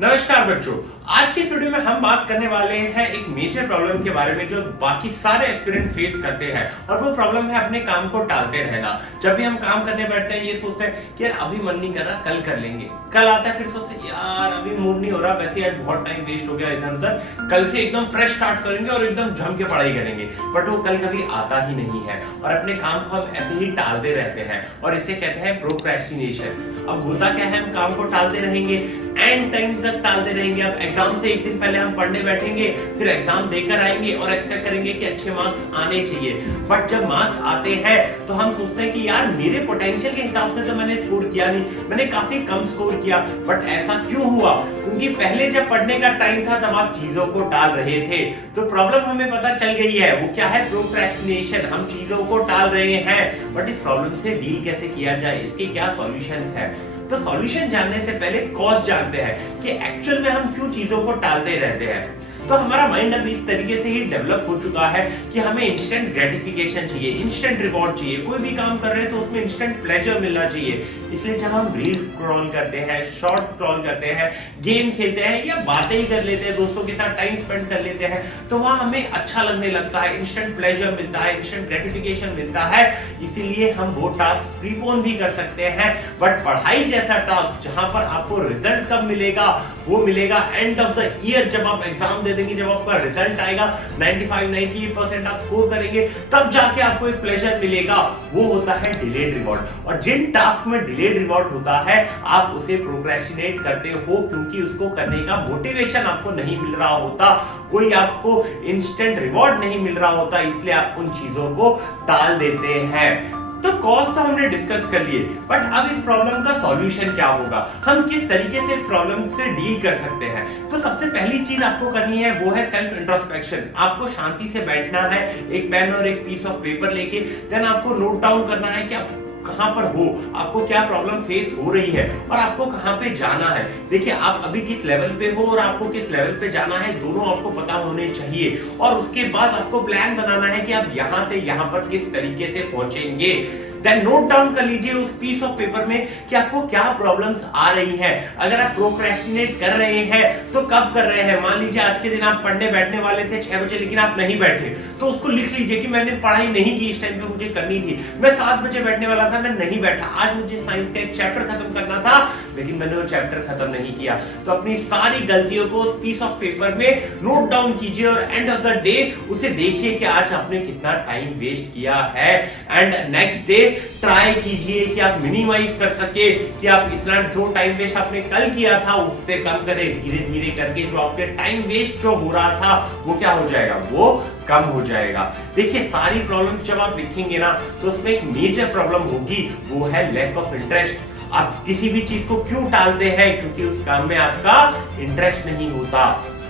नमस्कार बच्चों, आज की इस वीडियो में हम बात करने वाले हैं एक मेजर प्रॉब्लम के बारे में जो बाकी सारे एस्पिरेंट फेस करते हैं और वो प्रॉब्लम है अपने काम को टालते रहना। जब भी हम काम करने बैठते हैं ये सोचते हैं कि यार अभी मन नहीं कर रहा, कल कर लेंगे। कल आता है फिर सोचते हैं यार अभी मूड नहीं हो रहा, वैसे आज बहुत टाइम वेस्ट हो गया इधर उधर, कल से एकदम फ्रेश स्टार्ट करेंगे और एकदम जम के पढ़ाई करेंगे। बट वो कल कभी आता ही नहीं है और अपने काम को हम ऐसे ही टालते रहते हैं और इसे कहते हैं प्रोक्रेस्टिनेशन। अब होता क्या है, हम काम को टालते रहेंगे, एंड टाइम तक टालते रहेंगे। अब एग्जाम से एक दिन पहले हम पढ़ने बैठेंगे, फिर एग्जाम देकर आएंगे और एक्सपेक्ट करेंगे कि अच्छे मार्क्स आने चाहिए। बट जब मार्क्स आते हैं तो हम सोचते हैं कि यार मेरे पोटेंशियल के हिसाब से तो मैंने स्कोर किया नहीं, मैंने काफी कम स्कोर किया। बट ऐसा क्यों हुआ? क्योंकि पहले जब पढ़ने का टाइम था तब आप चीजों को टाल रहे थे। तो प्रॉब्लम हमें पता चल गई है, वो क्या है? प्रोक्रेस्टिनेशन। हम चीजों को टाल रहे हैं, बट इस प्रॉब्लम से डील कैसे किया जाए, इसके क्या सॉल्यूशंस है? तो सॉल्यूशन जानने से पहले कॉज जानते हैं कि एक्चुअल में हम क्यों चीजों को टालते रहते हैं। तो हमारा माइंड अभी इस तरीके से ही डेवलप हो चुका है कि हमें इंस्टेंट ग्रेटिफिकेशन चाहिए, इंस्टेंट रिवॉर्ड चाहिए। कोई भी काम कर रहे हैं तो उसमें इंस्टेंट प्लेजर मिलना चाहिए। इसलिए जब हम रील्स स्क्रॉल करते हैं, शॉर्ट स्क्रॉल करते हैं, गेम खेलते हैं या बातें ही कर लेते हैं, दोस्तों के साथ टाइम स्पेंड कर लेते हैं, तो वहां हमें अच्छा लगने लगता है, इंस्टेंट प्लेजर मिलता है, इंस्टेंट ग्रेटिफिकेशन मिलता है। इसीलिए हम वो टास्क प्रीपोन भी कर सकते हैं। बट पढ़ाई जैसा टास्क जहां पर आपको रिजल्ट कब मिलेगा, वो मिलेगा एंड ऑफ द ईयर। जब आप एग्जाम दे देंगे, जब आपका रिजल्ट आएगा, 95-98% आप स्कोर करेंगे, तब जाके आपको एक प्लेजर मिलेगा। वो होता है डिलेड रिवॉर्ड। और जिन टास्क में डिलेड रिवॉर्ड होता है, आप उसे प्रोक्रेस्टिनेट करते हो क्योंकि उसको करने का मोटिवेशन आपको नहीं मिल रहा होता, कोई आपको इंस्टेंट रिवॉर्ड नहीं मिल रहा होता, इसलिए आप उन चीजों को टाल देते हैं। तो कॉज तो हमने डिस्कस कर लिए, बट अब इस प्रॉब्लम का सॉल्यूशन क्या होगा, हम किस तरीके से इस प्रॉब्लम से डील कर सकते हैं? तो सबसे पहली चीज आपको करनी है वो है सेल्फ इंट्रोस्पेक्शन। आपको शांति से बैठना है, एक पेन और एक पीस ऑफ पेपर लेके, देन आपको नोट डाउन करना है कि आप कहां पर हो, आपको क्या प्रॉब्लम फेस हो रही है और आपको कहां पे जाना है। देखिए आप अभी किस लेवल पे हो और आपको किस लेवल पे जाना है, दोनों आपको पता होने चाहिए। और उसके बाद आपको प्लान बनाना है कि आप यहां से यहां पर किस तरीके से पहुंचेंगे। देन नोट डाउन कर लीजिए उस पीस ऑफ पेपर में कि आपको क्या प्रॉब्लम्स आ रही हैं। अगर आप प्रोक्रेस्टिनेट कर रहे हैं तो कब कर रहे हैं? मान लीजिए आज के दिन आप पढ़ने बैठने वाले थे 6 बजे, लेकिन आप नहीं बैठे, तो उसको लिख लीजिए कि मैंने पढ़ाई नहीं की, इस टाइम पे मुझे करनी थी। मैं 7 बजे बैठने वाला था, मैं नहीं बैठा। आज मुझे साइंस का एक चैप्टर खत्म करना था, लेकिन मैंने वो चैप्टर खत्म नहीं किया। तो अपनी सारी गलतियों को उस पीस ऑफ पेपर में नोट डाउन कीजिए और एंड ऑफ द डे उसे देखिए कि आज आपने कितना टाइम वेस्ट किया है। एंड नेक्स्ट डे ट्राई कीजिए कि आप मिनिमाइज कर सके, कि आप इतना जो टाइम वेस्ट आपने कल किया था उससे कम करें। धीरे धीरे करके जो आपके टाइम वेस्ट जो हो रहा था वो क्या हो जाएगा, वो कम हो जाएगा। देखिए सारी प्रॉब्लम्स जब आप लिखेंगे ना तो उसमें एक मेजर प्रॉब्लम होगी, वो है लैक ऑफ इंटरेस्ट। आप किसी भी चीज को क्यों टालते हैं? क्योंकि उस काम में आपका इंटरेस्ट नहीं होता।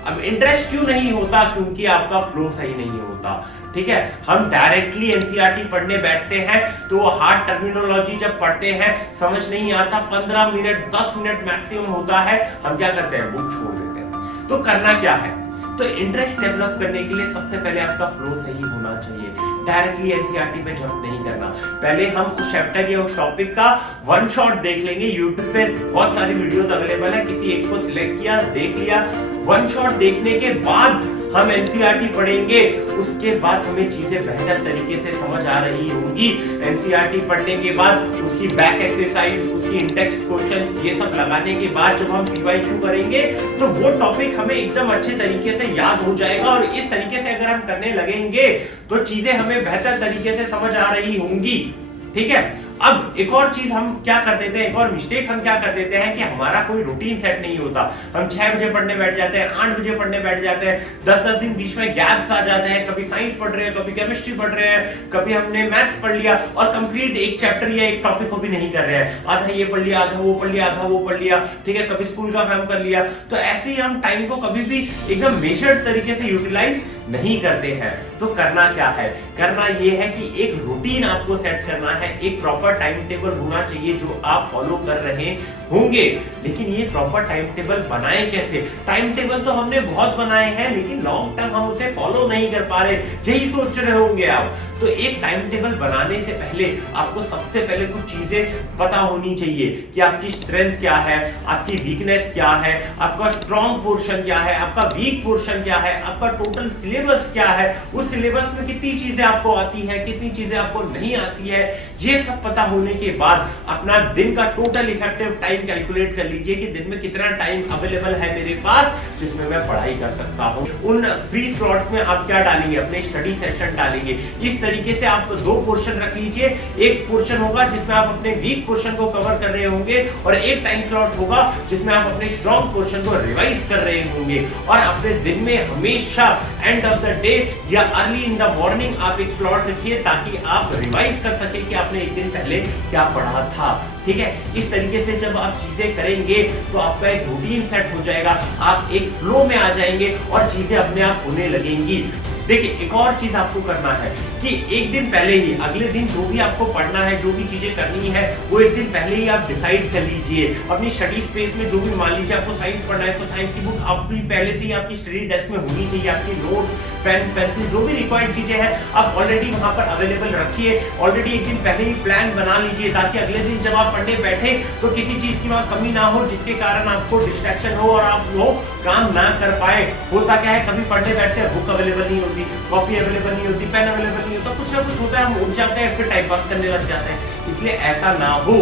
अब इंटरेस्ट क्यों नहीं होता? क्योंकि आपका फ्लो सही नहीं होता। ठीक है, हम डायरेक्टली एनसीईआरटी पढ़ने बैठते हैं तो हार्ड टर्मिनोलॉजी जब पढ़ते हैं समझ नहीं आता, 15 मिनट 10 मिनट मैक्सिमम होता है, हम क्या करते हैं, बुक छोड़ देते हैं। तो करना क्या है? तो इंटरेस्ट डेवलप करने के लिए सबसे पहले आपका फ्लो सही होना चाहिए। डायरेक्टली एनसीईआरटी पे जंप नहीं करना। पहले हम उस चैप्टर या उस टॉपिक का वन शॉट देख लेंगे। यूट्यूब पे बहुत सारी वीडियोस अवेलेबल है, किसी एक को सिलेक्ट किया, देख लिया। वन शॉट देखने के बाद हम एनसीईआरटी पढ़ेंगे, उसके बाद हमें चीजें बेहतर तरीके से समझ आ रही होंगी। एनसीईआरटी पढ़ने के बाद उसकी बैक एक्सरसाइज, उसकी इंटेक्स्ट क्वेश्चन, ये सब लगाने के बाद जब हम पीवाईक्यू करेंगे तो वो टॉपिक हमें एकदम अच्छे तरीके से याद हो जाएगा। और इस तरीके से अगर हम करने लगेंगे तो चीजें हमें बेहतर तरीके से समझ आ रही होंगी। ठीक है, अब एक और चीज हम क्या कर देते हैं, एक और मिस्टेक हम क्या कर देते हैं कि हमारा कोई रूटीन सेट नहीं होता। हम 6 बजे पढ़ने बैठ जाते हैं, 8 बजे पढ़ने बैठ जाते हैं, 10-10 दिन बीच में गैप्स आ जाते हैं। कभी साइंस पढ़ रहे हैं, कभी केमिस्ट्री पढ़ रहे हैं, कभी हमने मैथ्स पढ़ लिया और कंप्लीट एक चैप्टर या एक टॉपिक को भी नहीं कर रहे हैं। आधा ये पढ़ लिया, आधा वो पढ़ लिया, आधा वो पढ़ लिया। ठीक है, कभी स्कूल का काम कर लिया। तो ऐसे ही हम टाइम को कभी भी एकदम मेजर्ड तरीके से यूटिलाइज नहीं करते हैं। तो करना क्या है? करना यह है कि एक रूटीन आपको सेट करना है, एक प्रॉपर टाइम टेबल होना चाहिए जो आप फॉलो कर रहे होंगे। लेकिन ये प्रॉपर टाइम टेबल बनाएं कैसे? टाइम टेबल तो हमने बहुत बनाए हैं, लेकिन लॉन्ग टर्म हम उसे फॉलो नहीं कर पा रहे, यही सोच रहे होंगे आप। तो एक टाइम टेबल बनाने से पहले आपको सबसे पहले कुछ चीजें पता होनी चाहिए कि आपकी स्ट्रेंथ क्या है, आपकी वीकनेस क्या है, आपका स्ट्रॉन्ग पोर्शन क्या है, आपका वीक पोर्शन क्या है, आपका टोटल सिलेबस क्या है, उस सिलेबस में कितनी चीजें आपको आती है, कितनी चीजें आपको नहीं आती है। ये सब पता होने के बाद अपना दिन का टोटल इफेक्टिव टाइम कैलकुलेट कर लीजिए कि दिन में कितना टाइम अवेलेबल है मेरे पास जिसमें मैं पढ़ाई कर सकता हूं। उन फ्री स्लॉट्स में आप क्या डालेंगे? अपने स्टडी सेशन डालेंगे। इस तरीके से आप दो पोर्शन रख लीजिए। एक पोर्शन होगा जिसमें आप अपने वीक पोर्शन को कवर कर रहे होंगे और एक टाइम स्लॉट होगा जिसमें आप अपने स्ट्रॉन्ग पोर्शन को रिवाइज कर रहे होंगे। और अपने दिन में हमेशा एंड ऑफ द डे या अर्ली इन द मॉर्निंग आप एक स्लॉट रखिए ताकि आप रिवाइज कर सके कि आपने एक दिन पहले क्या पढ़ा था। ठीक है, इस तरीके से जब आप चीजें करेंगे तो आपका एक रूटीन सेट हो जाएगा, आप एक फ्लो में आ जाएंगे और चीजें अपने आप होने लगेंगी। देखिए, एक और चीज आपको करना है कि एक दिन पहले ही, अगले दिन जो भी आपको पढ़ना है, जो भी चीजें करनी है, वो एक दिन पहले ही आप डिसाइड कर लीजिए। अपनी स्टडी स्पेस में जो भी, मान लीजिए आपको साइंस पढ़ना है तो साइंस की बुक आपकी पहले से ही आपकी स्टडी डेस्क में होनी चाहिए। आपकी नोट, पेन, पेंसिल, जो भी रिक्वायर्ड चीजें हैं आप ऑलरेडी वहां पर अवेलेबल रखिए। ऑलरेडी एक दिन पहले ही प्लान बना लीजिए ताकि अगले दिन जब आप पढ़ने बैठे तो किसी चीज की वहां कमी ना हो जिसके कारण आपको डिस्ट्रैक्शन हो और आप वो काम ना कर पाए। होता क्या है, कभी पढ़ने बैठते हैं, बुक अवेलेबल नहीं होती, कॉपी अवेलेबल नहीं होती, पेन अवेलेबल नहीं होता, कुछ ना कुछ होता है, हम उठ जाते हैं, फिर टाइम पास करने लग जाते हैं। इसलिए ऐसा ना हो।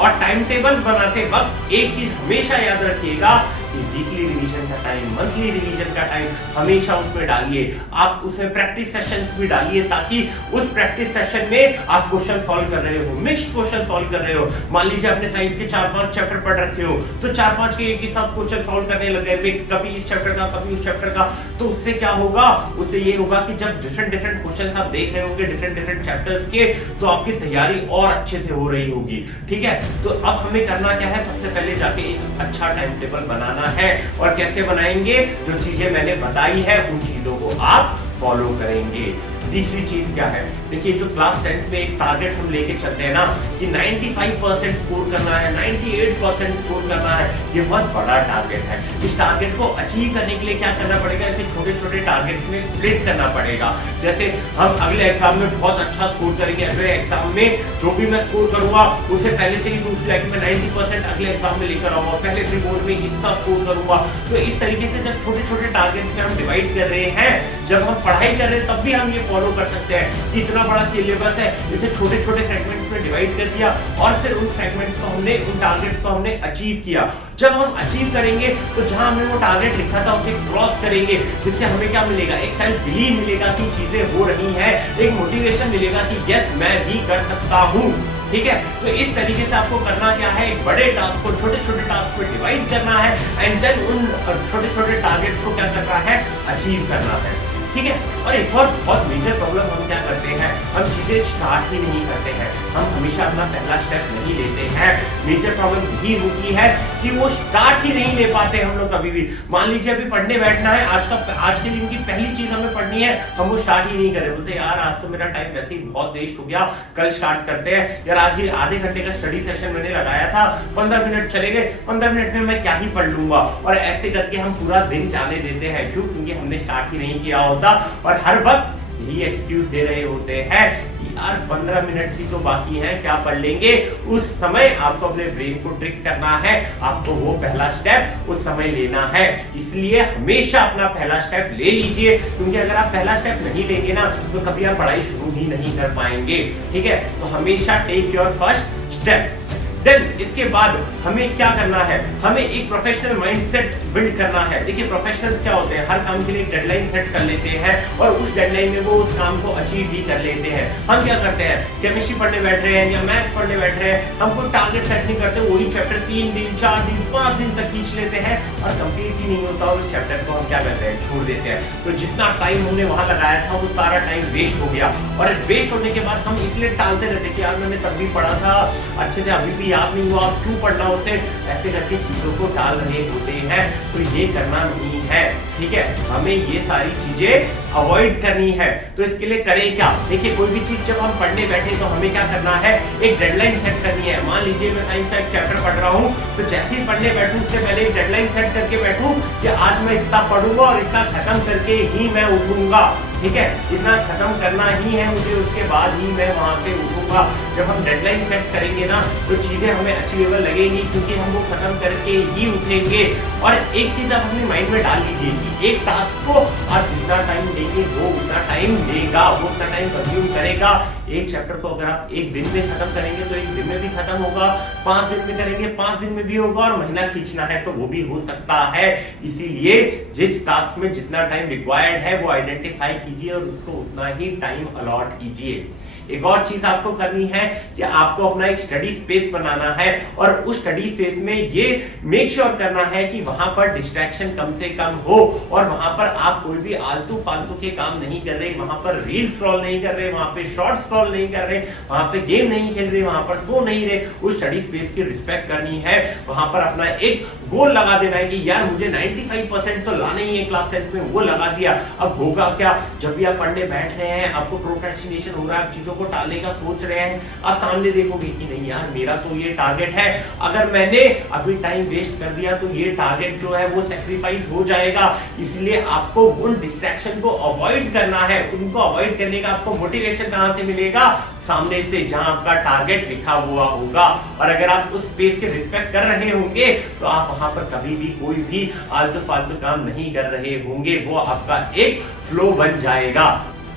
और टाइम टेबल बनाते वक्त एक चीज हमेशा याद रखिएगा कि वीकली रिवीजन का टाइम, मंथली रिवीजन का टाइम हमेशा उसमें डालिए। आप उसमें प्रैक्टिस सेशंस भी डालिए ताकि उस प्रैक्टिस सेशन में आप क्वेश्चन सॉल्व कर रहे हो, मिक्स्ड क्वेश्चन सॉल्व कर रहे हो। मान लीजिए आपने साइंस के 4-5 चैप्टर पढ़ रखे हो तो 4-5 के एक ही साथ क्वेश्चन सॉल्व करने लग गए, मिक्स, कभी इस चैप्टर का कभी उस चैप्टर का। तो उससे क्या होगा? उससे ये होगा कि जब डिफरेंट डिफरेंट क्वेश्चंस आप देख रहे होंगे डिफरेंट डिफरेंट चैप्टर्स के, तो आपकी तैयारी और अच्छे से हो रही होगी। ठीक है, तो अब हमें करना क्या है? सबसे पहले जाके एक अच्छा टाइम टेबल बनाना है। और कैसे बनाएंगे? जो चीजें मैंने बताई है उन चीजों को आप फॉलो करेंगे। तीसरी चीज क्या है? देखिए, जो क्लास 10th में एक टारगेट हम लेके चलते हैं ना कि 95% स्कोर करना है, 98% स्कोर करना है, ये बहुत बड़ा टारगेट है। इस टारगेट को अचीव करने के लिए क्या करना पड़ेगा? इसे छोटे छोटे टारगेट्स में स्प्लिट करना पड़ेगा। जैसे हम अगले एग्जाम में बहुत अच्छा स्कोर करेंगे, अगले एग्जाम में जो भी मैं स्कोर करूंगा उसे पहले से ही सोच लिया कि मैं 90% अगले एग्जाम में लेकर आऊंगा, पहले प्री बोर्ड में इतना स्कोर करूंगा। तो इस तरीके से जब छोटे छोटे टारगेट्स में हम डिवाइड कर रहे हैं, जब हम पढ़ाई कर रहे हैं तब भी हम ये फॉलो कर सकते हैं कि इतना बड़ा सिलेबस है, इसे छोटे छोटे सेगमेंट्स में डिवाइड कर दिया और फिर उन सेगमेंट्स को हमने, उन टारगेट्स को हमने अचीव किया। जब हम अचीव करेंगे तो जहां हमने वो टारगेट लिखा था उसे क्रॉस करेंगे, जिससे हमें क्या मिलेगा? एक सेल्फ बिलीव मिलेगा कि चीजें हो रही हैं, एक मोटिवेशन मिलेगा कि यस मैं भी कर सकता हूं। ठीक है, तो इस तरीके से आपको करना क्या है? एक बड़े टास्क को छोटे छोटे टास्क में डिवाइड करना है एंड देन उन छोटे छोटे टारगेट्स को क्या करना है? अचीव करना है। ठीक है, और एक और बहुत मेजर प्रॉब्लम हम क्या करते हैं? हम चीजें स्टार्ट ही नहीं करते हैं, हम हमेशा अपना पहला स्टेप नहीं लेते हैं। मेजर प्रॉब्लम यही होती है कि वो स्टार्ट ही नहीं ले पाते हम लोग कभी भी। मान लीजिए अभी पढ़ने बैठना है, आज के दिन की पहली चीज हमें पढ़नी है, हम वो स्टार्ट ही नहीं करें। बोलते यार आज तो मेरा टाइम वैसे ही बहुत वेस्ट हो गया, कल स्टार्ट करते हैं। यार आज ही आधे घंटे का स्टडी सेशन मैंने लगाया था, 15 मिनट चले गए, 15 मिनट में मैं क्या ही पढ़ लूंगा। और ऐसे करके हम पूरा दिन जाने देते हैं। क्यों? क्योंकि हमने स्टार्ट ही नहीं किया होता और हर वक्त यही एक्सक्यूज दे रहे होते हैं कि यार 15 मिनट ही तो बाकी है, क्या पढ़ लेंगे। उस समय आपको अपने ब्रेन को ट्रिक करना है, आपको वो पहला स्टेप उस समय लेना है। इसलिए हमेशा अपना पहला स्टेप ले लीजिए, क्योंकि अगर आप पहला स्टेप नहीं लेंगे ना तो कभी आप पढ़ाई शुरू ही नहीं कर पाएंगे। ठीक है, तो हमेशा take your first step. Then इसके बाद हमें क्या करना है? हमें एक प्रोफेशनल माइंडसेट बिल्ड करना है। देखिए, प्रोफेशनल्स क्या होते हैं? हर काम के लिए एक डेडलाइन सेट कर लेते हैं और उस डेडलाइन में वो उस काम को अचीव भी कर लेते हैं। हम क्या करते हैं? केमिस्ट्री पढ़ने बैठ रहे हैं या मैथ्स पढ़ने बैठ रहे हैं, हम कोई टारगेट सेट नहीं करते, वही चैप्टर 3 दिन 4 दिन 5 दिन तक खींच लेते हैं और कंप्लीट ही नहीं होता और उस चैप्टर को हम क्या करते हैं? छोड़ देते हैं। तो जितना टाइम हमने वहां लगाया था वो सारा टाइम वेस्ट हो गया और वेस्ट होने के बाद हम इसलिए टालते रहते कि यार मैंने तब भी पढ़ा था, अच्छे से अभी भी याद नहीं हुआ, क्यों पढ़ना उसे, ऐसे करके चीजों को टाल रहे होते हैं। तो ये करना नहीं है, ठीक है। हमें ये सारी चीजें अवॉइड करनी है। तो इसके लिए करें क्या, देखिए कोई भी चीज जब हम पढ़ने बैठे तो हमें क्या करना है, एक डेडलाइन सेट करनी है। मान लीजिए मैं साइंस का एक चैप्टर पढ़ रहा हूँ, तो जैसे ही पढ़ने बैठूं उससे पहले एक डेडलाइन सेट करके बैठूं कि आज मैं इतना पढ़ूंगा और इतना खत्म करके ही मैं उठूंगा, ठीक है। इतना खत्म करना ही है मुझे, उसके बाद ही मैं वहां से उठूंगा। जब हम डेडलाइन सेट करेंगे ना तो चीजें हमें अचीवेबल लगेंगी, क्योंकि हम वो खत्म करके ही उठेंगे। और एक चीज आप अपने माइंड में डाल लीजिए कि एक टास्क को आप जितना टाइम देंगे वो उतना टाइम लेगा, वो उतना टाइम कंज्यूम करेगा। एक चैप्टर को अगर आप एक दिन में खत्म करेंगे तो एक दिन में भी खत्म होगा, 5 दिन में करेंगे 5 दिन में भी होगा, और महीना खींचना है तो वो भी हो सकता है। इसीलिए जिस टास्क में जितना टाइम रिक्वायर्ड है वो आइडेंटिफाई कीजिए और उसको उतना ही टाइम अलॉट कीजिए। एक और चीज आपको करनी है कि आपको अपना एक स्टडी स्पेस बनाना है, और उस स्टडी स्पेस में ये मेक श्योर करना है कि वहां पर डिस्ट्रैक्शन कम से कम हो, और वहां पर आप कोई भी आलतू फालतू के काम नहीं कर रहे, वहां पर रील स्क्रॉल नहीं कर रहे, वहां पे शॉर्ट स्क्रॉल नहीं कर रहे, वहां पे गेम नहीं खेल रहे, वहां पर सो नहीं रहे। उस स्टडी स्पेस की रिस्पेक्ट करनी है। वहां पर अपना एक गोल लगा देना है कि यार मुझे 95% तो लाना ही है क्लास 10 में, वो लगा दिया। अब होगा क्या, जब भी आप पढ़ने बैठ रहे हैं आपको प्रोक्रेस्टिनेशन हो रहा है, आप चीजों को टालने का सोच रहे हैं, आप सामने देखोगे कि नहीं यार मेरा तो ये टारगेट है, अगर मैंने अभी टाइम वेस्ट कर दिया तो ये टारगेट जो है वो सैक्रिफाइस हो जाएगा। इसलिए आपको उन डिस्ट्रैक्शन को अवॉइड करना है। उनको अवॉइड करने का आपको मोटिवेशन कहां से मिलेगा, सामने से, जहां आपका टारगेट लिखा हुआ होगा। और अगर आप उस स्पेस के रिस्पेक्ट कर रहे होंगे तो आप वहां पर कभी भी कोई भी आलतू फालतू काम नहीं कर रहे होंगे, वो आपका एक फ्लो बन जाएगा।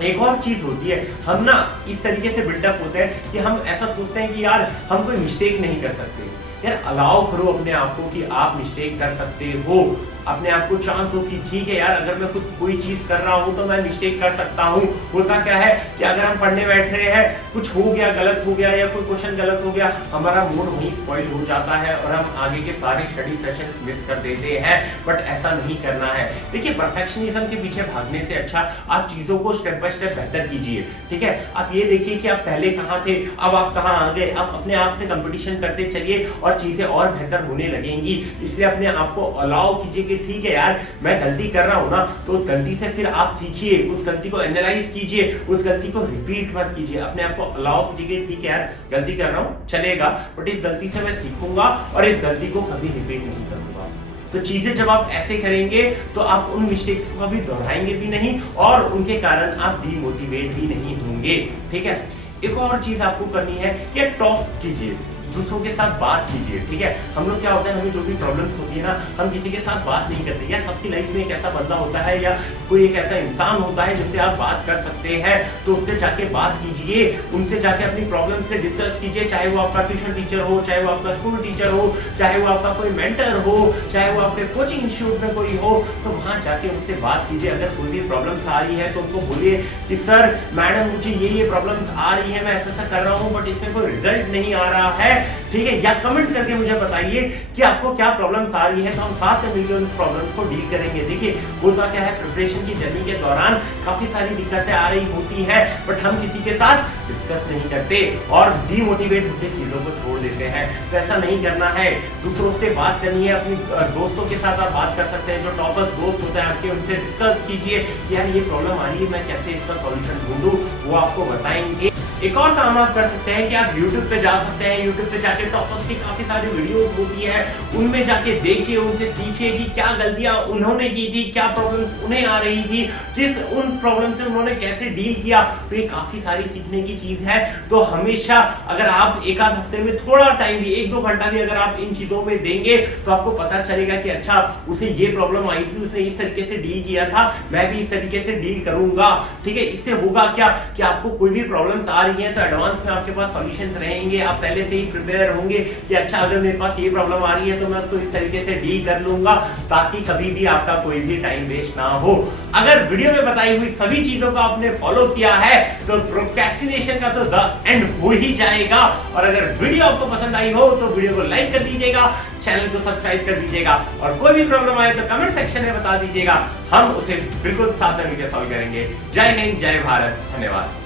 एक और चीज होती है, हम ना इस तरीके से बिल्डअप होते हैं कि हम ऐसा सोचते हैं कि यार हम कोई मिस्टेक नहीं कर सकते। यार अलाउ करो अपने आप को कि आप मिस्टेक कर सकते हो। अपने आप को चांस हो कि ठीक है यार अगर मैं कुछ कोई चीज कर रहा हूं तो मैं मिस्टेक कर सकता हूं। होता क्या है कि अगर हम पढ़ने बैठ रहे हैं, कुछ हो गया, गलत हो गया या कोई क्वेश्चन गलत हो गया, हमारा मूड वहीं स्पॉइल हो जाता है और हम आगे के सारे स्टडी सेशंस मिस कर देते हैं। बट ऐसा नहीं करना है। देखिए परफेक्शनिज्म के पीछे भागने से अच्छा आप चीजों को स्टेप बाय स्टेप बेहतर कीजिए, ठीक है। आप ये देखिए कि आप पहले कहां थे, अब आप कहां आ गए। आप अपने आप से कंपटीशन करते चलिए और चीजें और बेहतर होने लगेंगी। इसलिए अपने आप को अलाउ कीजिए कि ठीक है यार मैं गलती कर रहा हूं ना, तो उस गलती से फिर आप सीखिए, उस गलती को एनालाइज कीजिए, उस गलती को रिपीट मत कीजिए। अपने आप को अलाउ कीजिए कि ठीक है यार गलती कर रहा हूं चलेगा, बट इस गलती से मैं सीखूंगा और इस गलती को कभी रिपीट नहीं करूंगा। तो चीजें जब आप ऐसे करेंगे तो आप उन मिस्टेक्स को कभी दोहराएंगे भी नहीं और उनके कारण आप डीमोटिवेट भी नहीं होंगे, ठीक है। एक और चीज आपको करनी है कि टॉक कीजिए, दूसरों के साथ बात कीजिए, ठीक है। हम लोग क्या होता है, हमें जो भी प्रॉब्लम्स होती है ना, हम किसी के साथ बात नहीं करते। यार सबकी लाइफ में एक ऐसा बंदा होता है या कोई एक ऐसा इंसान होता है जिससे आप बात कर सकते हैं, तो उससे जाके बात कीजिए, उनसे जाके अपनी प्रॉब्लम से डिस्कस कीजिए। चाहे वो आपका ट्यूशन टीचर हो, चाहे वो आपका स्कूल टीचर हो, चाहे वो आपका कोई मेंटर हो, चाहे वो आपके कोचिंग इंस्टीट्यूट में कोई हो, तो वहां जाके उनसे बात कीजिए। अगर कोई भी प्रॉब्लम आ रही है तो उनको बोलिए कि सर मैडम मुझे ये प्रॉब्लम आ रही है, मैं ऐसा कर रहा हूँ बट इसमें कोई रिजल्ट नहीं आ रहा है, ठीक है। या कमेंट करके मुझे बताइए कि आपको क्या प्रॉब्लम्स आ रही है, तो हम साथ में मिलकर उन प्रॉब्लम्स को डील करेंगे। देखिए होता क्या है, प्रिपरेशन की जर्नी के दौरान काफी सारी दिक्कतें आ रही होती हैं, बट हम किसी के साथ डिस्कस नहीं करते और डीमोटिवेट होकर चीजों को छोड़ देते हैं। तो ऐसा नहीं करना है, दूसरों से बात करनी है। अपनी दोस्तों के साथ आप बात कर सकते हैं, जो टॉपर्स दोस्त होते हैं आपके, उनसे डिस्कस कीजिए कि यार ये प्रॉब्लम आ रही है, मैं कैसे इसका सॉल्यूशन ढूंढूं, वो आपको बताएंगे। एक और काम आप कर सकते हैं कि आप YouTube पे जा सकते हैं। YouTube पे जाके टॉपर्स की काफी सारी वीडियोस होती है, उनमें जाके देखिए, उनसे सीखिए कि क्या गलतियां उन्होंने की थी, क्या प्रॉब्लम्स उन्हें आ रही थी, किस उन प्रॉब्लम से उन्होंने कैसे डील किया। तो ये काफी सारी सीखने की चीज है। तो हमेशा अगर आप एक आध हफ्ते में थोड़ा टाइम भी, 1-2 घंटा भी अगर आप इन चीजों में देंगे तो आपको पता चलेगा कि अच्छा उसे ये प्रॉब्लम आई थी, उसने इस तरीके से डील किया था, मैं भी इस तरीके से डील करूंगा, ठीक है। इससे होगा क्या कि आपको कोई भी प्रॉब्लम्स आ रही है तो एडवांस में आपके पास सॉल्यूशंस रहेंगे। आप पहले से ही प्रिपेयर होंगे कि अच्छा अगर मेरे पास ये प्रॉब्लम आ रही है तो मैं उसको इस तरीके से डील कर लूंगा, ताकि कभी भी आपका कोई भी टाइम वेस्ट ना हो। अगर वीडियो में बताई हुई सभी चीजों को आपने फॉलो किया है तो प्रोक्रेस्टिनेशन का तो द एंड हो ही जाएगा। और अगर वीडियो आपको पसंद आई हो तो वीडियो को लाइक कर दीजिएगा, चैनल को सब्सक्राइब कर दीजिएगा, और कोई भी प्रॉब्लम आए तो कमेंट सेक्शन में बता दीजिएगा, हम उसे बिल्कुल साथ में मिलकर सॉल्व करेंगे। जय हिंद, जय भारत, धन्यवाद।